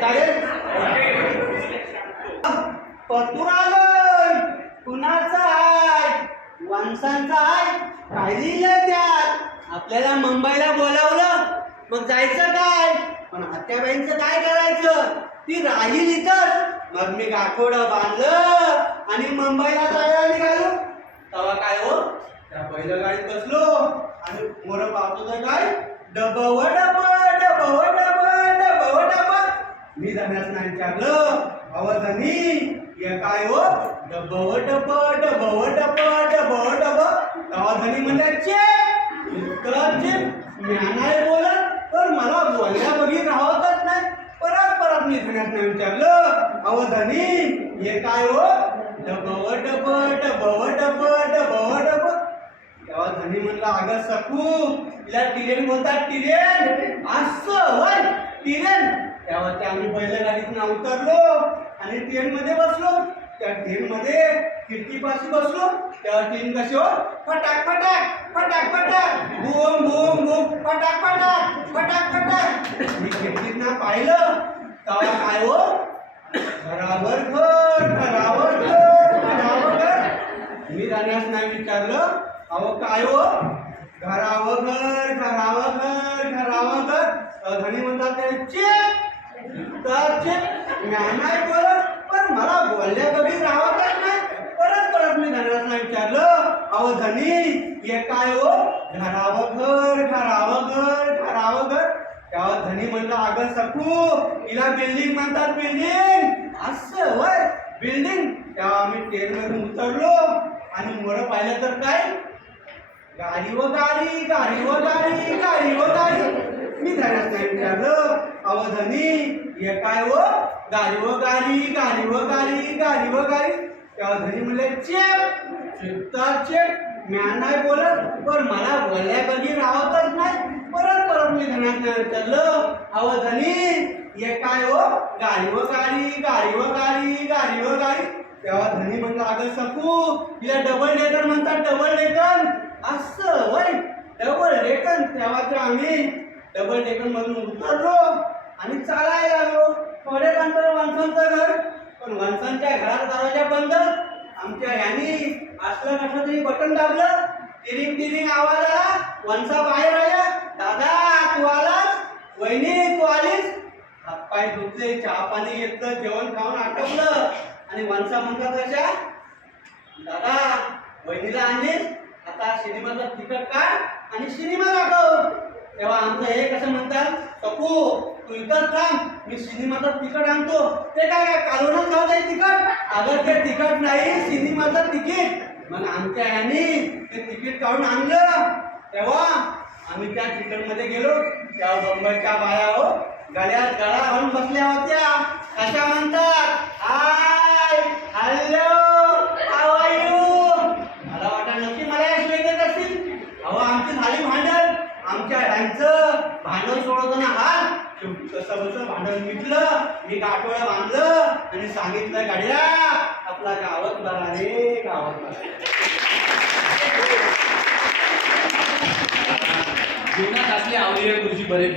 चालेल. परतूर आलोय. कुणाचा आहे? वंशांचा आहे. काय लिहिलं त्यात? आपल्याला मुंबईला बोलावलं, मग जायचं काय? पण आत्याबाईंचं काय करायचं? ती राहील इथंच. मग मी गाठोडं बांधलं आणि मुंबईला जायला निघालो. तेव्हा काय हो, त्या बैलगाडीत बसलो आणि मोर पाहतो तर काय, डबव डब डबव डब डबव डब. मी धन्यासना विचारलं, अवधनी हे काय हो? डबव डब डबव डब डबव डब. अवधनी म्हणल्या मी नाही बोलत, तर मला बोलण्या बघी राहतच नाही. परत मी धन्यासना विचारलं, अवधनी हे काय हो? डबव डब डबव डब डबव डब. तेव्हा धनी म्हणला, अगं सकू, तिला टिरेन बोलतात. टिरेन? असं होय, टिरेन. तेव्हा ते आम्ही बैलगाडीतून उतरलो आणि ट्रेन मध्ये बसलो. त्या ट्रेन मध्ये खिडकीपाशी बसलो. तेव्हा ट्रेन कशी हो, फटाक फटाक फटाक फटाक, बूम बूम बूम, फटाक फटाक फटाक फटाक. मी खिडकीतनं पाहिलं तेव्हा काय हो, घरावर घर घरावर घर घरावर घर. मी जाण्यास नाही विचारलं, अहो काय हो? घरावर घर घरावर घर घरावर घर. धनी म्हणतात नाही बोलत, पण मला बोलल्या कधी राहतच नाही. परत मी धनासना विचारलं, अहो धनी हे काय हो? घरावर घर घरावर घर घरावर घर. तेव्हा धनी म्हणला, अगं सकू, हिला बिल्डिंग म्हणतात. बिल्डिंग? असं होय, बिल्डिंग. तेव्हा आम्ही ट्रेन मधून उतरलो आणि मोर पाहिलं तर काय, गाडी व गाडी गाडी व गाडी गाडी व गाडी. मी धन्यास नाही विचारलं, अहो धनी हे काय हो? गाडी व गाडी गाडी व गाडी गाडी व गाडी. तेव्हा धनी म्हणले, चेक. मी नाही बोलत, पण मला बोलल्या कधी राहतच नाही. परत मी धन्यास नाही विचारलं, अहो धनी हे काय हो? गाडी व गाडी गाडी व गाडी गाडी व गाडी. तेव्हा धनी म्हणला, अगं सकू, तिला डबल डेकर म्हणतात. Double decker? असं वय, डबल डेकर. तेव्हा ते आम्ही डबल डेकर मधून उतरलो आणि चालायला लागलो. थोडे अंतर वंशांचं घर, पण वंशांच्या घरात दरवाजा बंद. आमच्या ह्यानी असलं कसं तरी बटन दाबलं, तिरिंग तिरिंग आवाज आला. वंशा बाहेर आल्या, दादा तू आलास? वहिनी तू आलीस? हातपाय धुतले, चहा पाणी घेतलं, जेवण खाऊन आटपलं आणि वंशा म्हणतात कशा, दादा वहिनीला आणलीस, आता सिनेमाचं तिकीट काढ आणि सिनेमा दाखव. तेव्हा आमचं हे कसं म्हणतात, सकू तू इथंच थांब, मी सिनेमाचं तिकीट आणतो. ते काय कालवणच लावताय तिकीट? अगं ते तिकीट नाही, सिनेमाचं तिकीट. मग आमच्या ह्यानी ते तिकीट काढून आणलं. तेव्हा आम्ही त्या तिकीट मध्ये गेलो. तेव्हा बंबईच्या बाया हो, गळ्यात गळा घालून बसल्या होत्या. कशा म्हणतात, hi hello how are you. मला वाटलं नक्की मला देत असतील. अहो आमची झाली भांडण. आमच्या ह्यांचं भांडण सोडवताना हाल कसं भांडण मिटलं. मी गाठोडं बांधलं आणि सांगितलं, गाड्या आपला गावात बरा रे, गावात बरा. जीवनात असले आवडलेले गुरुजी बरेच